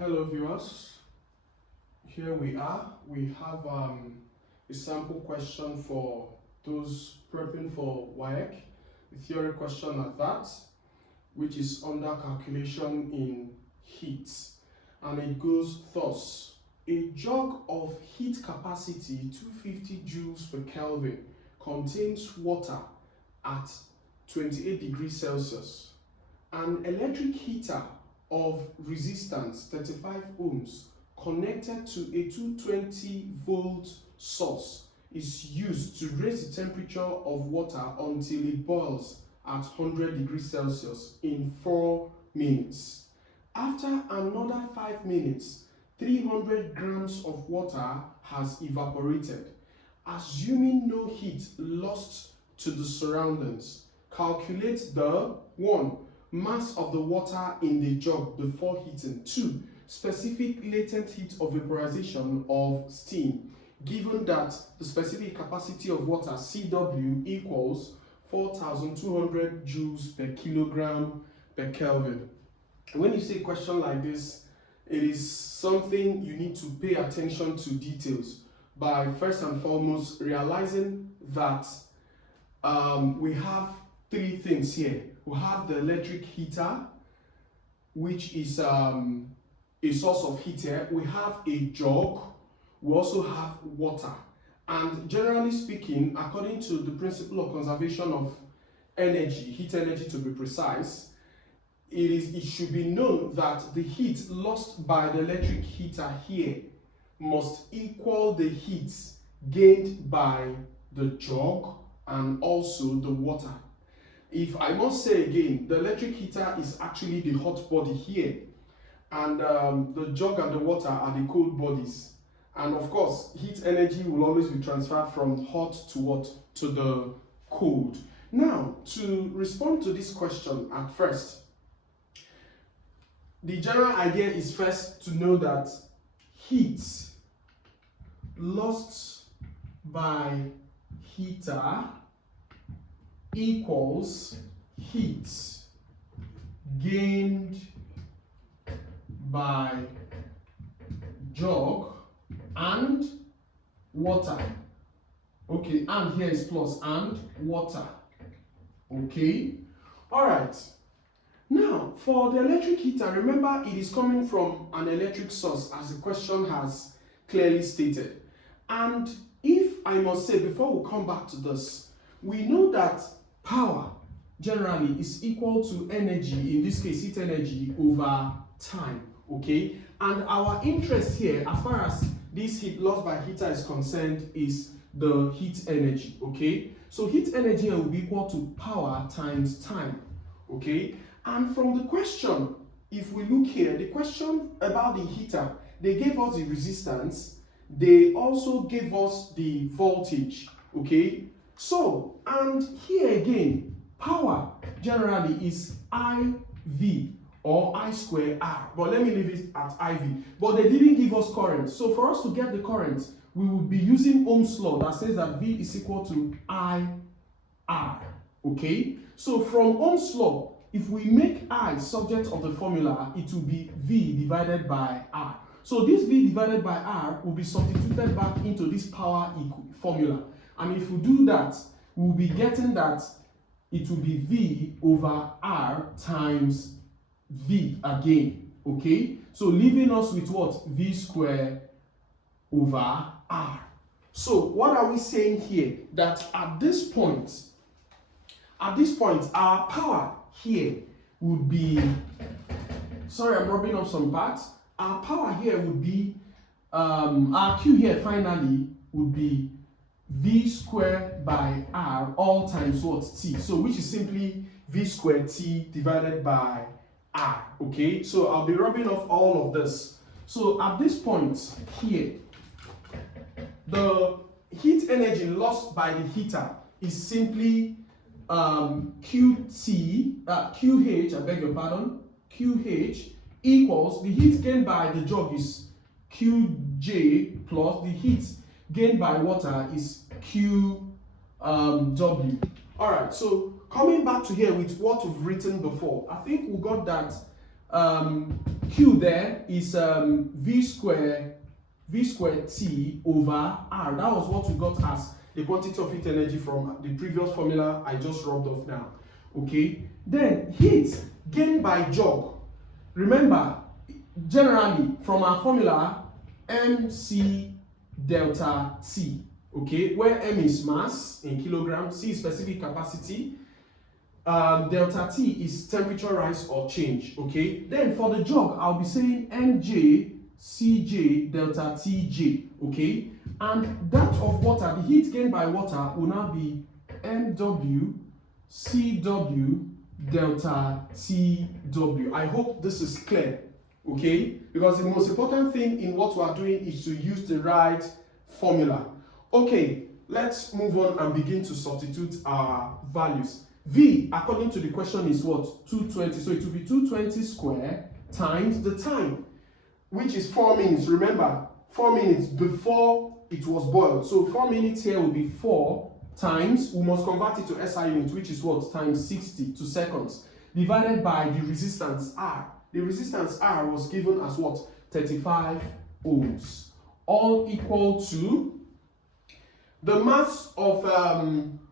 Hello viewers, here we are. We have a sample question for those prepping for WASSCE, the theory question at that, which is under calculation in heat. And it goes thus: a jug of heat capacity 250 joules per Kelvin contains water at 28 degrees Celsius. An electric heater of resistance 35 ohms connected to a 220 volt source is used to raise the temperature of water until it boils at 100 degrees Celsius in 4 minutes. After another 5 minutes, 300 grams of water has evaporated. Assuming no heat lost to the surroundings, calculate the 1. Mass of the water in the jug before heating. 2. Specific latent heat of vaporization of steam, given that the specific capacity of water CW equals 4,200 joules per kilogram per Kelvin. When you see a question like this, it is something you need to pay attention to details by first and foremost realizing that we have 3 things here. We have the electric heater, which is a source of heat here. We have a jug. We also have water. And generally speaking, according to the principle of conservation of energy, heat energy to be precise, it should be known that the heat lost by the electric heater here must equal the heat gained by the jug and also the water. If I must say again, the electric heater is actually the hot body here, and the jug and the water are the cold bodies. And of course, heat energy will always be transferred from hot to what? To the cold. Now, to respond to this question at first, the general idea is first to know that heat lost by heater equals heat gained by jug and water. Okay, and here is plus and water. Okay, all right. Now, for the electric heater, remember it is coming from an electric source, as the question has clearly stated. And if I must say, before we come back to this, we know that power generally is equal to energy, in this case heat energy, over time. Okay, and our interest here, as far as this heat lost by heater is concerned, is the heat energy. Okay, so heat energy will be equal to power times time. Okay, and from the question, if we look here, the question about the heater, they gave us the resistance, they also gave us the voltage. Okay, so, and here again, power generally is IV or I square R, but let me leave it at IV. But they didn't give us current, so for us to get the current, we will be using Ohm's law that says that V is equal to IR. Okay, so from Ohm's law, if we make I subject of the formula, it will be V divided by R. So this V divided by R will be substituted back into this power formula. And if we do that, we'll be getting that it will be V over R times V again. Okay? So leaving us with what? V squared over R. So what are we saying here? That at this point, our power here would be, sorry, I'm rubbing off some parts. Our power here would be, our Q here finally would be V squared by R all times what? T. So which is simply V squared T divided by R. Okay, so I'll be rubbing off all of this. So at this point here, the heat energy lost by the heater is simply QH, I beg your pardon, QH equals the heat gained by the jug is QJ plus the heat gained by water is QW. All right, so coming back to here with what we've written before, I think we got that Q there is V squared T over R. That was what we got as the quantity of heat energy from the previous formula I just rubbed off now. Okay, then heat gained by joule. Remember, generally from our formula, mc delta T, okay, where m is mass in kilograms, C is specific capacity, delta T is temperature rise or change. Okay, then for the joule, I'll be saying mj Cj delta Tj. Okay, and that of water, the heat gained by water, will now be mw Cw delta Tw. I hope this is clear. Okay, because the most important thing in what we are doing is to use the right formula. Okay, let's move on and begin to substitute our values. V, according to the question, is what? 220. So it will be 220 square times the time, which is 4 minutes. Remember, 4 minutes before it was boiled. So 4 minutes here will be 4 times, we must convert it to SI units, which is what? Times 60 to seconds, divided by the resistance R. The resistance R was given as what? 35 ohms. All equal to the mass of,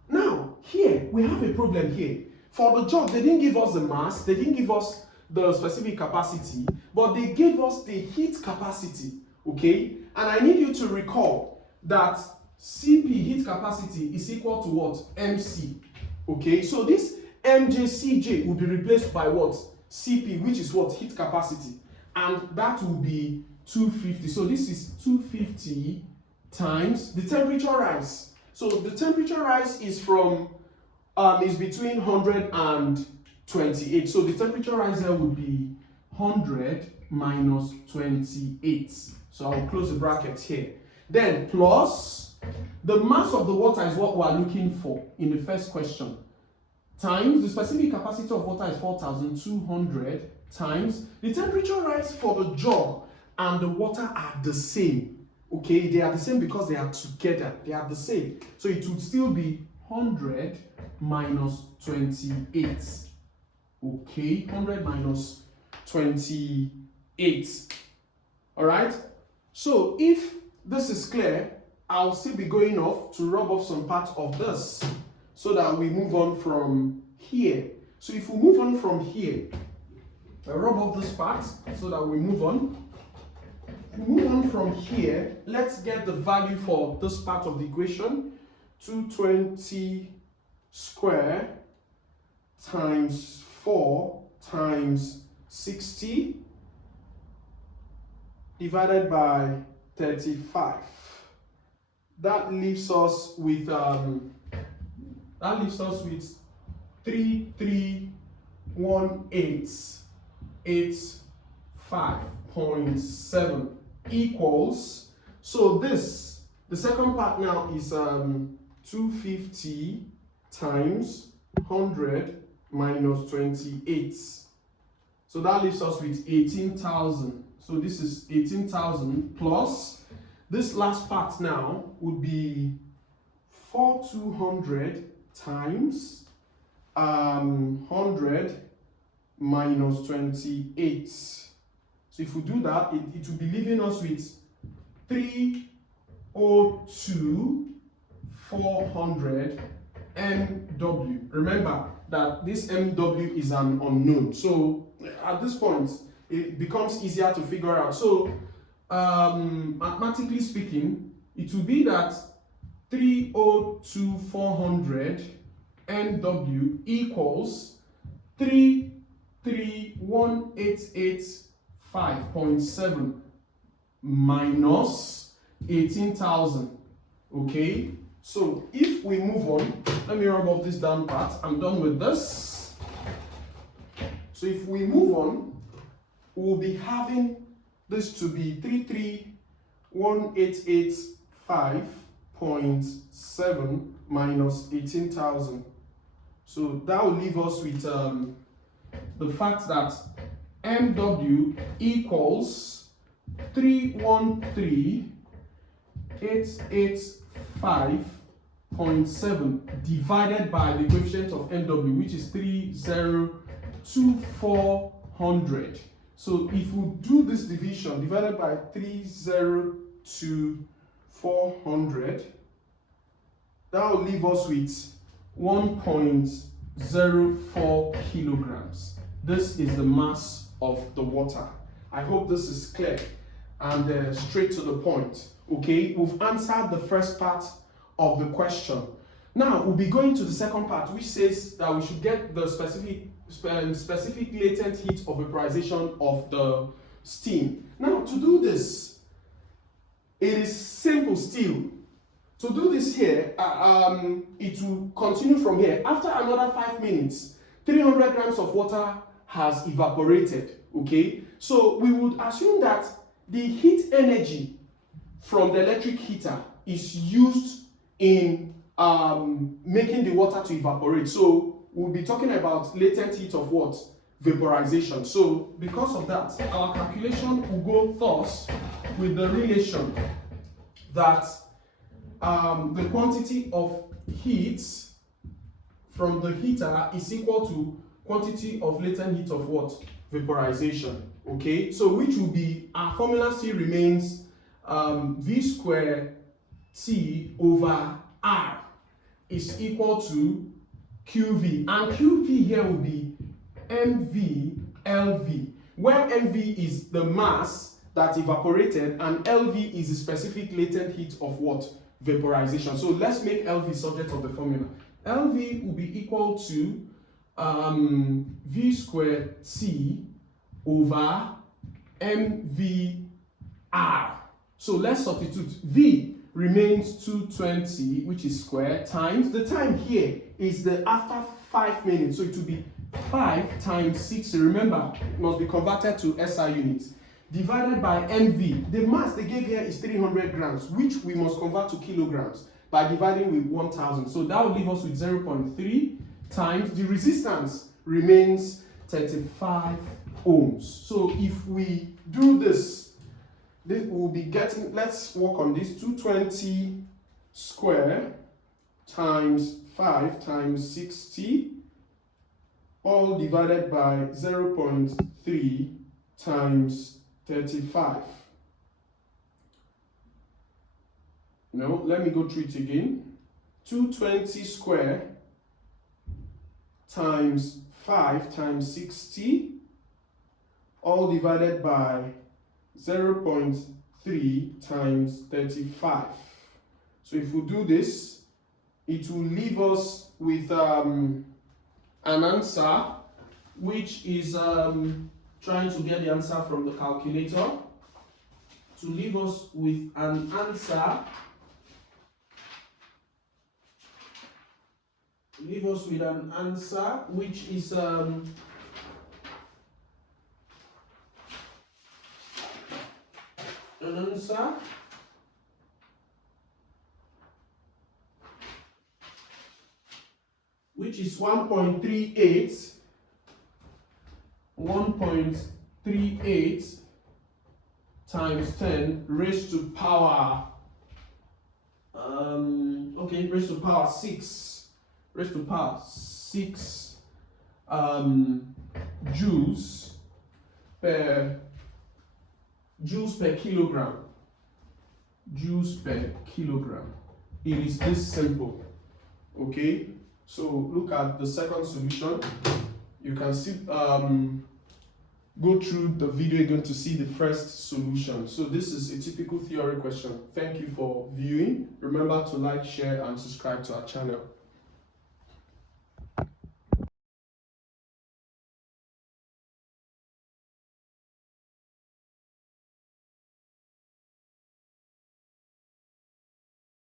now here we have a problem here. For the joule, they didn't give us the mass, they didn't give us the specific capacity, but they gave us the heat capacity. Okay, and I need you to recall that Cp, heat capacity, is equal to what? Mc. Okay, so this mjcj will be replaced by what? Cp, which is what? Heat capacity, and that will be 250. So this is 250 times the temperature rise. So the temperature rise is from is between 100 and 28. So the temperature rise there would be 100 minus 28. So I'll close the brackets here. Then plus the mass of the water is what we are looking for in the first question, times the specific capacity of water is 4,200, times the temperature rise for the jug and the water are the same. Okay, they are the same because they are together, they are the same. So it would still be 100 minus 28. Okay, 100 minus 28. All right, so if this is clear, I'll still be going off to rub off some part of this so that we move on from here. So if we move on from here, I'll rub off this part so that we move on. If we move on from here, let's get the value for this part of the equation. 220 square times 4 times 60 divided by 35. That leaves us with 331885.7 equals, so this, the second part now is 250 times 100 minus 28. So that leaves us with 18,000. So this is 18,000 plus this last part now would be 4,200 times 100 minus 28. So if we do that, it will be leaving us with 302,400 MW. Remember that this MW is an unknown. So at this point, it becomes easier to figure out. So mathematically speaking, it will be that 302,400 MW equals 331885.7 minus 18,000. Okay, so if we move on, let me rub off this down part. I'm done with this. So if we move on, we'll be having this to be 331885.7 minus 18,000. So that will leave us with the fact that MW equals 313,885.7 divided by the coefficient of MW, which is 30,2400. So if we do this division, divided by 30 to 400, that will leave us with 1.04 kilograms. This is the mass of the water. I hope this is clear and straight to the point. Okay, we've answered the first part of the question. Now we'll be going to the second part, which says that we should get the specific latent heat of vaporization of the steam. Now to do this, it is simple still. To do this here, it will continue from here. After another 5 minutes, 300 grams of water has evaporated. Okay, so we would assume that the heat energy from the electric heater is used in making the water to evaporate. So we'll be talking about latent heat of what? Vaporization. So because of that, our calculation will go thus with the relation that the quantity of heat from the heater is equal to quantity of latent heat of what? Vaporization. Okay, so which will be, our formula still remains V squared T over R is equal to QV, and QV here will be MV LV, where MV is the mass that evaporated and LV is the specific latent heat of what? Vaporization. So let's make LV subject of the formula. LV will be equal to V squared T over MVR. So let's substitute. V remains 220, which is square, times the time here is the after 5 minutes, so it will be 5 times 60. Remember, it must be converted to SI units, divided by MV. The mass they gave here is 300 grams, which we must convert to kilograms by dividing with 1000. So that will leave us with 0.3 times the resistance remains 35 ohms. So if we do this, will be getting, let's work on this, 220 square times 5 times 60, all divided by 0.3 times 35. No, let me go through it again. 220 square times 5 times 60, all divided by 0.3 times 35. So if we do this, it will leave us with an answer, which is trying to get the answer from the calculator, to leave us with an answer, which is which is 1.38 times 10 raised to power raised to power 6 joules per kilogram. It is this simple. Okay, so look at the second solution. You can see go through the video again to see the first solution. So this is a typical theory question. Thank you for viewing. Remember to like, share and subscribe to our channel.